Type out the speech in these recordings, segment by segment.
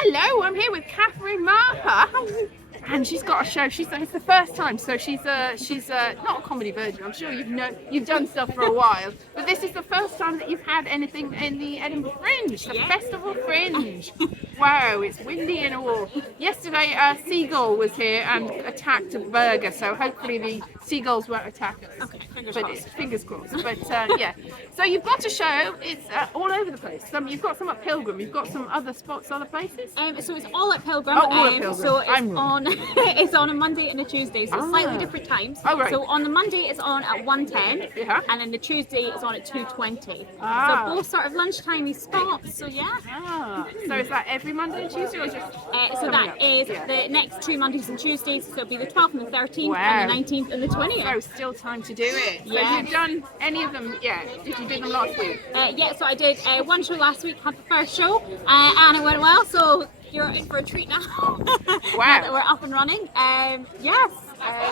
Hello, I'm here with Kathryn Marper, and she's got a show. It's the first time, so she's not a comedy virgin. I'm sure you've done stuff for a while, but this is the first time that you've had anything in the Edinburgh Fringe, the Festival Fringe. Wow, it's windy and all. Yesterday, a seagull was here and attacked a burger, so hopefully the seagulls won't attack us. Okay, fingers crossed. But yeah, so you've got a show. It's all over the place. You've got some at Pilgrim. You've got some other spots, other places. So it's all at Pilgrim. Oh, all at Pilgrim. So it's on a Monday and a Tuesday, so slightly different times. Oh, right. So on the Monday it's on at 1:10, Yeah. and then the Tuesday is on at 2:20. Ah. So both sort of lunchtimey spots. So yeah. So is that every Monday and Tuesday, or just? So that is the next 2 Mondays and Tuesdays. So it'll be the 12th and the 13th, Wow. and the 19th and the 20th. So still time to do it. So Yeah. you've done any of them yet? Did you do them last week? Yeah, so I did one show last week, had the first show, and it went well. So you're in for a treat now. Wow. Now that we're up and running. Yes.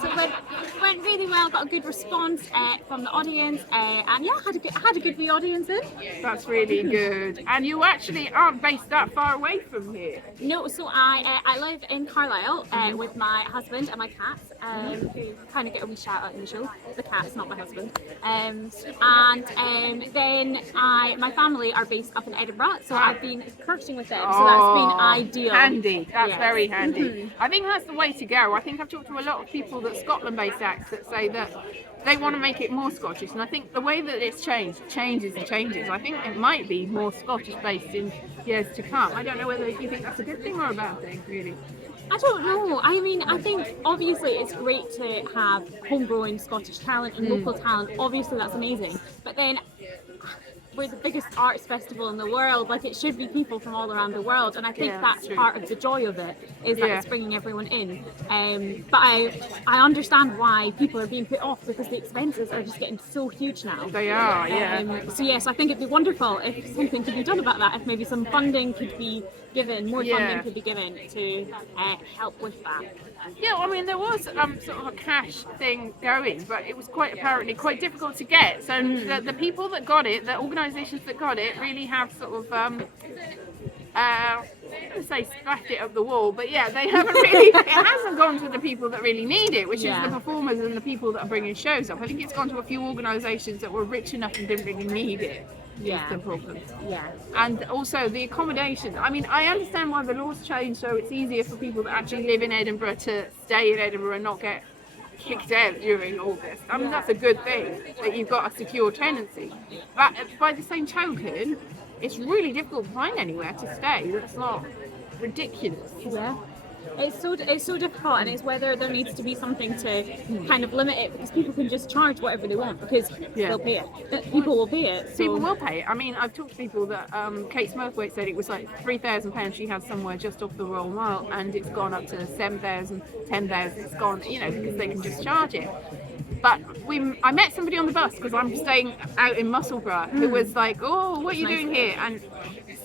So it went really well. Got a good response from the audience, and yeah, had a good wee audience in. That's really good. And you actually aren't based that far away from here. No, so I live in Carlisle with my husband and my cat, who kind of get a wee shout out in the show. The cat's not my husband. Then my family are based up in Edinburgh, so I've been courting with them. So that's been ideal. Handy. That's Yes. very handy. I think that's the way to go. I think I've talked to a lot of people that Scotland-based acts that say that they want to make it more Scottish, and I think the way that it's changes. I think it might be more Scottish-based in years to come. I don't know whether you think that's a good thing or a bad thing, really. I don't know. I mean, I think obviously it's great to have homegrown Scottish talent and local talent. Obviously that's amazing. But then we're the biggest arts festival in the world. Like, it should be people from all around the world, and I think Yeah, that's that's true. part of the joy of it, is that Yeah. it's bringing everyone in. But I understand why people are being put off, because the expenses are just getting so huge now. They are, yeah. So yes, I think it'd be wonderful if something could be done about that. If maybe some funding could be given, more Yeah. funding could be given to help with that. Yeah, I mean, there was sort of a cash thing going, but it was apparently quite difficult to get. So the people that got it, the organisations that got it, really have sort of, I don't want to say spat it up the wall, but yeah, they haven't really, it hasn't gone to the people that really need it, which Yeah. is the performers and the people that are bringing shows up. I think it's gone to a few organisations that were rich enough and didn't really need it. Yeah. Is the problem. Yeah. And also the accommodation. I mean, I understand why the laws changed, so it's easier for people that actually live in Edinburgh to stay in Edinburgh and not get kicked out during August. I mean, that's a good thing, that you've got a secure tenancy. But by the same token, it's really difficult to find anywhere to stay that's not ridiculous. Yeah. It's so difficult, and it's whether there needs to be something to kind of limit it, because people can just charge whatever they want, because Yeah. they'll pay it. People will pay it. So. People will pay it. I mean, I've talked to people that Kate Smurthwaite said it was like £3,000 she had somewhere just off the Royal Mile, and it's gone up to 7,000, 10,000. It's gone, because they can just charge it. But I met somebody on the bus, because I'm staying out in Musselburgh, who was like, "Oh, what are you doing here?" and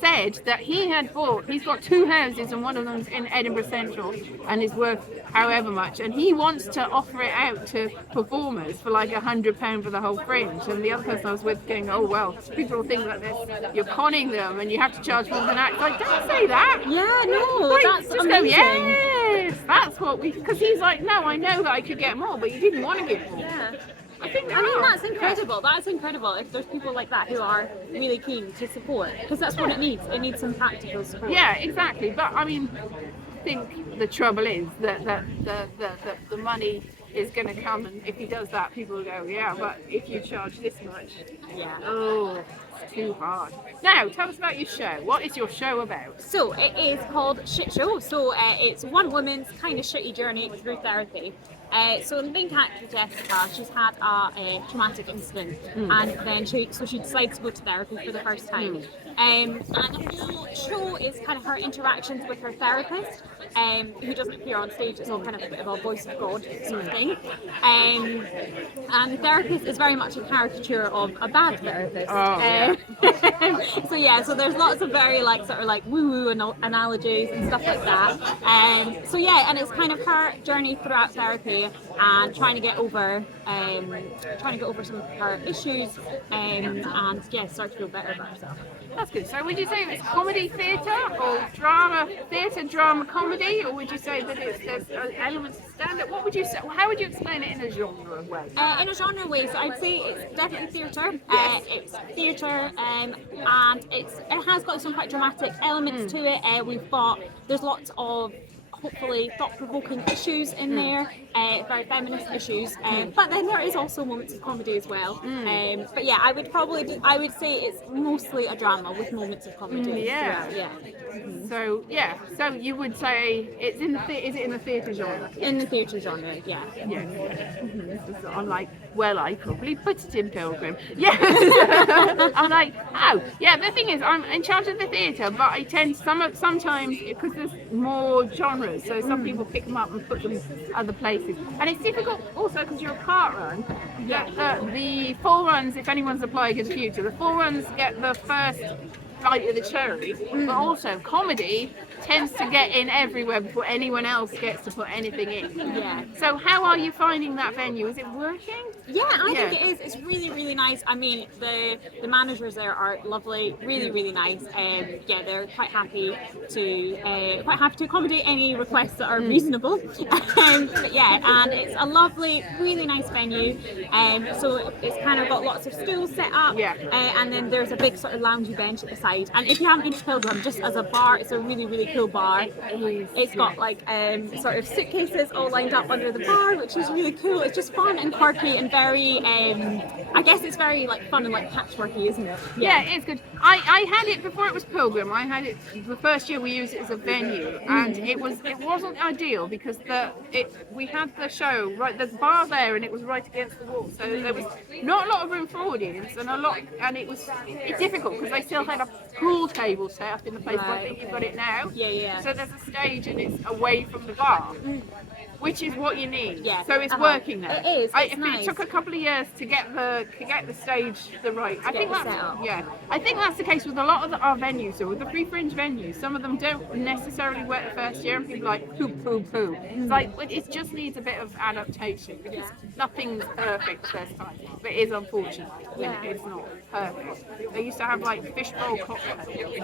said that he's got 2 houses, and one of them's in Edinburgh Central and is worth however much, and he wants to offer it out to performers for like £100 for the whole Fringe. And the other person I was with going, "Oh well, people will think that you're conning them and you have to charge more than that." Like, don't say that. Yeah, no, Like, that's just amazing. go, yes, that's what because he's like, "No, I know that I could get more, but you didn't want to get more." Yeah. I think That's incredible. That's incredible. If there's people like that who are really keen to support, because that's what it needs. It needs some practical support. Yeah, exactly. But I mean, I think the trouble is that the money is going to come, and if he does that, people will go, "Yeah, but if you charge this much, Yeah. oh, it's too hard." Now, tell us about your show. What is your show about? So it is called Shit Show. So it's one woman's kind of shitty journey through therapy. So the main character, Jessica, she's had a traumatic incident, and then she decides to go to therapy for the first time. And the whole show is kind of her interactions with her therapist, who doesn't appear on stage. It's all kind of a bit of a voice of God sort of thing. And the therapist is very much a caricature of a bad therapist. So there's lots of very sort of woo-woo analogies and stuff like that. And it's kind of her journey throughout therapy and trying to get over some of her issues, and start to feel better about herself. That's good. So would you say it's comedy theatre or drama theatre, drama comedy, or would you say that there's elements of stand-up? What would you say? How would you explain it in a genre way? In a genre way, so I'd say it's definitely theatre. Yes. It's theatre, and it has got some quite dramatic elements to it. There's lots of hopefully thought-provoking issues in there, very feminist issues, but then there is also moments of comedy as well. But yeah, I would say it's mostly a drama with moments of comedy. Yeah. Yeah. So you would say it's in the is it in the theatre genre? In the theatre genre, yeah. Yes. I'm like, well, I probably put it in Pilgrim. Yes. I'm like, oh, yeah. The thing is, I'm in charge of the theatre, but I tend sometimes because there's more genres, so some people pick them up and put them other places, and it's difficult also because you're a part run. Yeah. The full runs, if anyone's applying in the future, the full runs get the first bite of the cherry, but also comedy tends to get in everywhere before anyone else gets to put anything in. Yeah. So how are you finding that venue? Is it working? Yeah, I think it is. It's really, really nice. I mean, the managers there are lovely, really, really nice. Yeah, they're quite happy to accommodate any requests that are reasonable. But yeah, and it's a lovely, really nice venue. So it's kind of got lots of stools set up. Yeah. And then there's a big sort of loungy bench at the side. And if you haven't been to Pilgrim, just as a bar, it's a really, really cool bar. It's got like sort of suitcases all lined up under the bar, which is really cool. It's just fun and quirky and very, I guess it's very like fun and like patchworky, isn't it? Yeah, it's good. I had it before it was Pilgrim. I had it the first year we used it as a venue, and it wasn't ideal because we had the show right. There's a bar there, and it was right against the wall, so there was not a lot of room for audience, and it's difficult because they still had a pool table set up in the place. Right, I think you've got it now. Yeah. So there's a stage, and it's away from the bar. Which is what you need. Yeah. So it's working now. It is. It's nice. It took a couple of years to get the stage the right. I think that's the case with a lot of our venues. So with the Free Fringe venues, some of them don't necessarily work the first year, and people are like poo. It's like it just needs a bit of adaptation because nothing's perfect the first time. But it is unfortunate when it's not perfect. They used to have like fishbowl cocktails.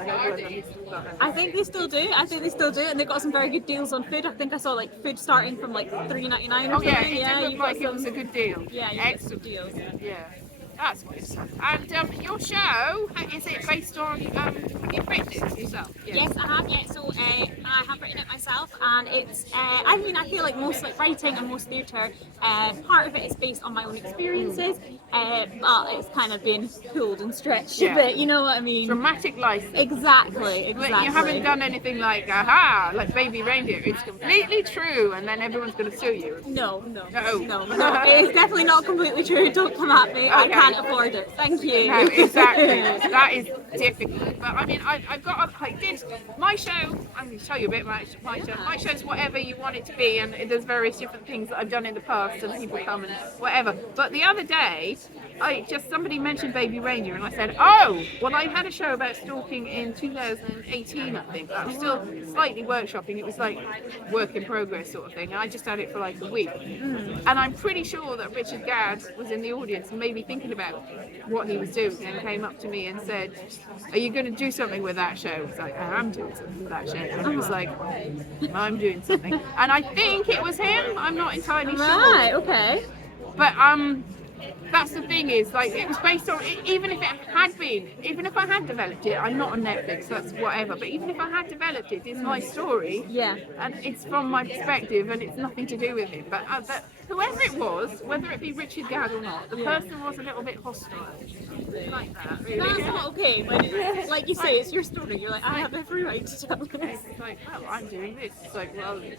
I think they still do. And they've got some very good deals on food. I think I saw like food starting from like $3.99 or something. It did look like it was a good deal. Yeah, excellent deals. Yeah, that's good. And your show, is it based on? You've written it yourself? Yes, I have. Yeah, so I have written it myself, and it's. I feel like most like writing and most theatre, part of it is based on my own experiences, but it's kind of been pulled and stretched a bit. You know what I mean? Dramatic license. Exactly. But you haven't done anything like like Baby Reindeer. It's completely true, and then everyone's going to sue you. No. It's definitely not completely true. Don't come at me. Okay. I can't afford it. Thank you. No, exactly. That is difficult. But I mean, I've got my show. I'm going to tell you a bit about my show. My show's whatever you want it to be, and there's various different things that I've done in the past, and people come and whatever. But the other day, somebody mentioned Baby Reindeer, and I said, oh, well, I had a show about stalking in 2018, I think. I was still slightly workshopping. It was like work in progress sort of thing. And I just had it for like a week, and I'm pretty sure that Richard Gadd was in the audience and maybe thinking about what he was doing, and came up to me and said, are you going to do something with that show? I was like, I am doing something with that show. And I was like, I'm doing something. And I think it was him. I'm not entirely sure. Right, okay. But that's the thing is, like, it was based on, even if I had developed it, I'm not on Netflix, that's whatever, but even if I had developed it, it's my story. Yeah. And it's from my perspective, and it's nothing to do with him. But whoever it was, whether it be Richard Gadd or not, the person was a little bit hostile. Like that, really. That's not okay. When it's, like you say, it's your story. You're like, I have every right to tell this. It's like, well, I'm doing this. It's like, well, you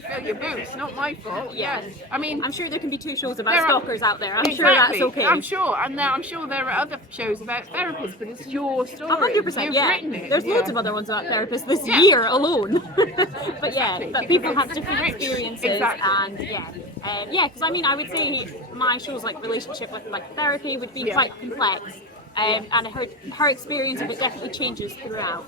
fill your boots. Not my fault. Yeah. I mean, I'm sure there can be 2 shows about stalkers out there. I'm sure that's okay. I'm sure, and I'm sure there are other shows about therapists, but it's your story. 100%. You've written it. There's loads of other ones about therapists this year alone. But but people have different experiences, and because I mean, I would say my show's like relationship with like therapy would be quite complex. and her experience of it definitely changes throughout.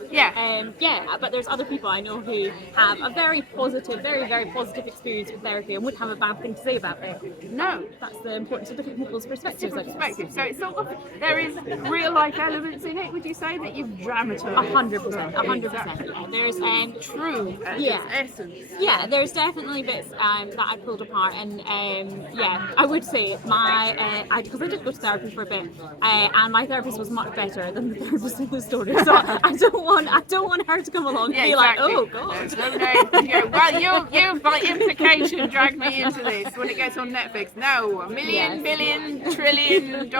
But there's other people I know who have a very positive, very, very positive experience with therapy and wouldn't have a bad thing to say about it. No. That's the importance of different people's perspectives. Different perspectives. So it's sort of, there is real life elements in it, would you say, that you've dramatised? 100%. 100%. Yeah. There's true at its essence. Yeah, there's definitely bits that I pulled apart, and I would say because I did go to therapy for a bit, and my therapist was much better than the therapist in the story. So I don't want her to come along and be like, oh god. No. Well, you by implication dragged me into this. When it goes on Netflix, no, $1 billion, $1 trillion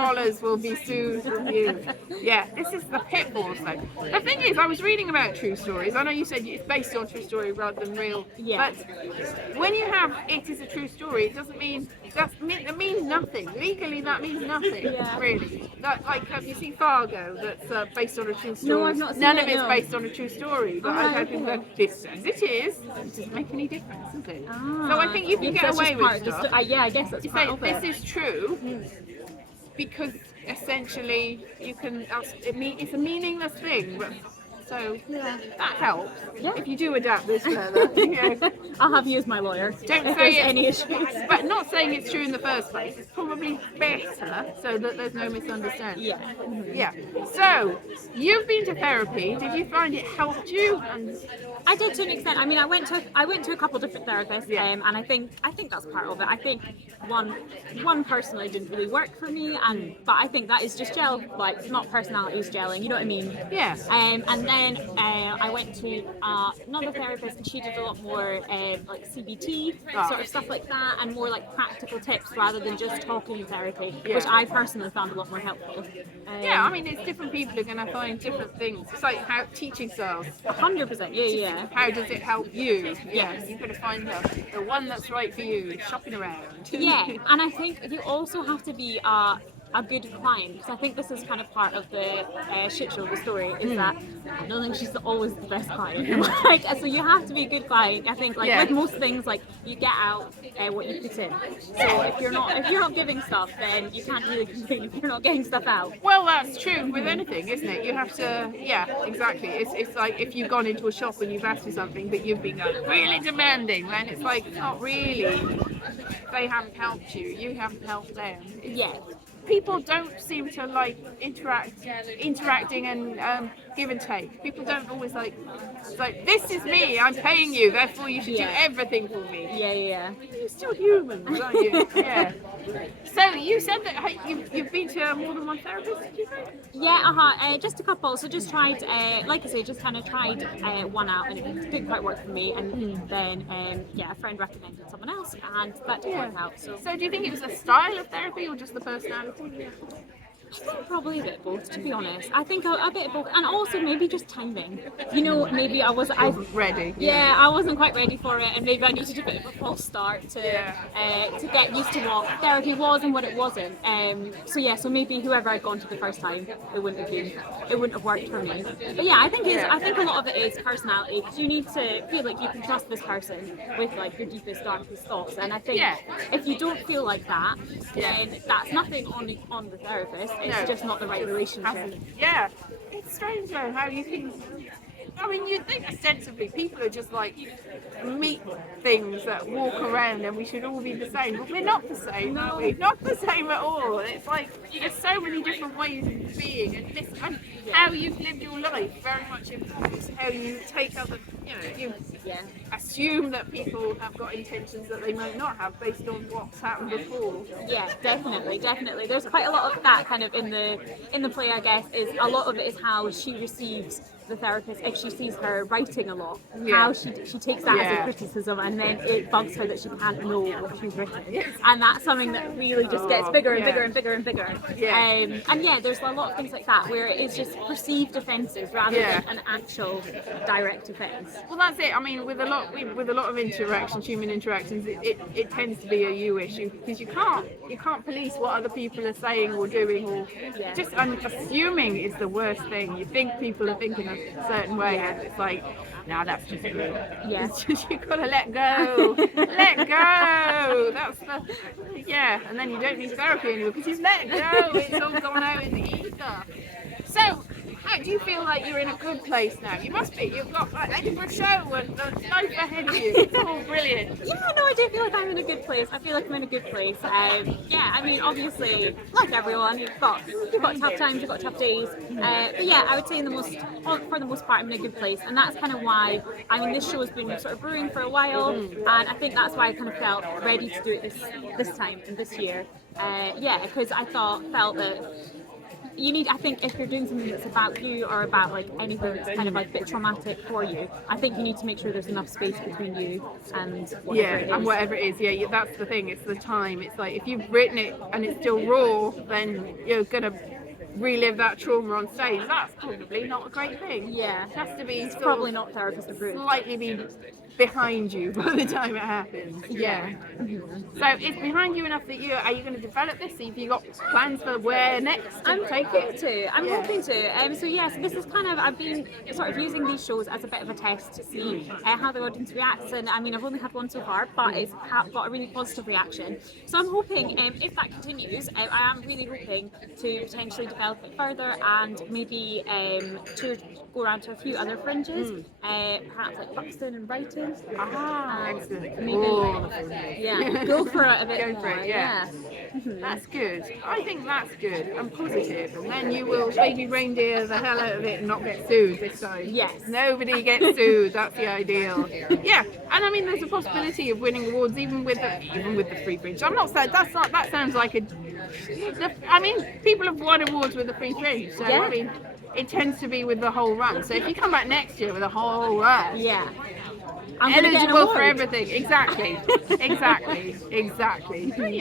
will be sued from you. Yeah, this is the pitfall. So the thing is, I was reading about true stories. I know you said it's based on true story rather than real. Yeah. But when you have it is a true story, it doesn't mean that means nothing. Legally, that means nothing. Really. Like, have you seen Fargo? That's based on a true story. No, I've not seen None it, of it's no. based on a true story. But I've had people go, this says it is. It doesn't make any difference, does it? So I think you can get away with stuff. I guess that's You part say of it. this is true because essentially you can. It's a meaningless thing, but. So that helps. Yeah. If you do adapt this further, I'll have you as my lawyer. Don't if say there's any issues. But not saying it's true in the first place. It's probably better so that there's no misunderstanding. Yeah. Yeah. So you've been to therapy. Did you find it helped you? And I did to an extent. I mean, I went to a couple of different therapists, Yeah. and I think that's part of it. I think one personally didn't really work for me, but I think that is just gel, like not personalities gelling. You know what I mean? Yeah. And then I went to another therapist, and she did a lot more like CBT sort of stuff like that, and more like practical tips rather than just talking therapy, which I personally found a lot more helpful. Yeah, I mean, it's different people are going to find different things. It's like how teaching styles. 100%. Yeah. How does it help you? Yes, you've got to find the one that's right for you. Shopping around. Yeah, and I think you also have to be a good client, because I think this is kind of part of the shit show of the story, is that I don't think she's always the best client. Like, so you have to be a good client. I think with most things, like you get out what you put in. So if you're not giving stuff, then you can't really complain if you're not getting stuff out. Well, that's true with anything, isn't it? You have to, exactly. It's like if you've gone into a shop and you've asked for something, but you've been really demanding, then it's like not really. They haven't helped you. You haven't helped them. Yeah. People don't seem to like interacting and give and take. People don't always like. It's like, this is me. I'm paying you. Therefore, you should do everything for me. Yeah. You're still humans, aren't you? Yeah. So you said that you've been to more than one therapist, did you say? Yeah, just a couple. So just tried, like I say, just kind of tried one out, and it didn't quite work for me. And then, a friend recommended someone else, and that didn't work out. So do you think it was the style of therapy or just the personality? I think probably a bit of both, to be honest. I think a bit of both, and also maybe just timing. You know, maybe I wasn't ready. Yeah, I wasn't quite ready for it, and maybe I needed a bit of a false start to get used to what therapy was and what it wasn't. So maybe whoever I'd gone to the first time, it wouldn't have worked for me. But yeah, I think a lot of it is personality, because you need to feel like you can trust this person with like your deepest, darkest thoughts. And I think if you don't feel like that, then that's nothing on the therapist. It's just not the right relationship. Yeah. It's strange though how you can. I mean, you'd think ostensibly people are just like meat things that walk around and we should all be the same, but we're not the same, are we? Not the same at all. It's like there's so many different ways of being, and how you've lived your life very much influences how you take other. You assume that people have got intentions that they might not have based on what's happened before. Yeah, definitely. There's quite a lot of that kind of in the play, I guess. Is a lot of it is how she receives the therapist if she sees her writing a lot. How she takes that as a criticism, and then it bugs her that she can't know what she's written. And that's something that really just gets bigger and bigger and bigger and bigger. There's a lot of things like that where it's just perceived offences rather than an actual direct offence. Well, that's it. I mean, with a lot of interactions, human interactions, it tends to be a you issue, because you can't police what other people are saying or doing, or just assuming is the worst thing. You think people are thinking a certain way, and it's like Now that's just real. Yeah. It's just, you've got to let go. Let go. That's the, yeah. And then you don't need therapy anymore because you've let go. It's all gone out in the ether. So, how do you feel like you're in a good place now? You must be. You've got like Edinburgh show and the life ahead of you. It's all brilliant. Yeah, no, I do feel like I'm in a good place. I feel like I'm in a good place. Yeah, I mean, obviously, like everyone, you've got tough times, you've got tough days. But yeah, I would say for the most part, I'm in a good place, and that's kind of why. I mean, this show has been sort of brewing for a while, and I think that's why I kind of felt ready to do it this time and this year. Yeah, because I felt that. I think if you're doing something that's about you or about like anything that's kind of like a bit traumatic for you, I think you need to make sure there's enough space between you and whatever it is. And whatever it is, yeah, that's the thing, it's the time. It's like if you've written it and it's still raw, then you're gonna relive that trauma on stage. That's probably not a great thing. Yeah, It has to be it's probably not therapist approved. slightly be behind you by the time it happens. Yeah. So it's behind you enough that are you going to develop this? Have you got plans for where next to take it? I'm hoping to. So this is kind of, I've been sort of using these shows as a bit of a test to see how the audience reacts. And I mean, I've only had one so far, but it's got a really positive reaction. So I'm hoping, if that continues, I am really hoping to potentially develop it further and maybe to go around to a few other fringes, perhaps like Buxton and Brighton. Excellent. Maybe, yeah, go for it a bit Go more. for it, yeah. That's good. I think that's good and positive. And then you will baby reindeer the hell out of it and not get sued this time. Yes. Nobody gets sued. That's the ideal. Yeah. And I mean, there's a possibility of winning awards even with the Free Fringe. I'm not saying that sounds like I mean, people have won awards with the Free Fringe. So I mean, it tends to be with the whole run. So if you come back next year with a whole run, I'm eligible for everything. Exactly. I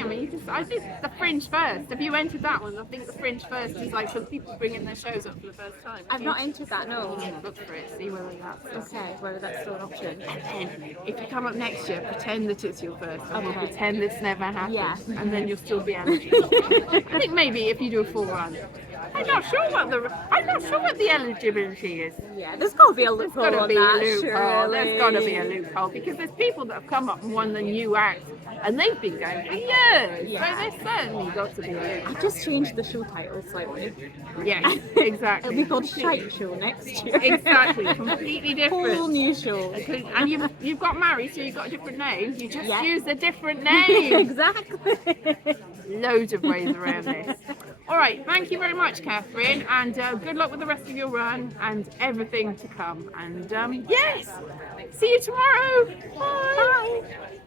mean, I think the Fringe first. Have you entered that one? I think the Fringe first is like for people bringing their shows up for the first time. I've not entered that, no. Look for it, see whether that's Whether that's still an option. And if you come up next year, pretend that it's your first time. Or pretend this never happened. Yeah. And then you'll still be eligible. I think maybe if you do a full run. I'm not sure what the eligibility is. Yeah, there's got to be a loophole on that, surely. There's got to be a loophole because there's people that have come up and won the new act and they've been going for years. Yeah. So there's certainly got to be a loophole. I just changed the show title slightly. Yes, exactly. It'll be called Shite Show next year. Exactly, completely different. Whole new show. And you've got married, so you've got a different name. You just use a different name. Exactly. Loads of ways around this. All right, thank you very much, Kathryn, and good luck with the rest of your run and everything to come. And yes, see you tomorrow. Bye. Bye.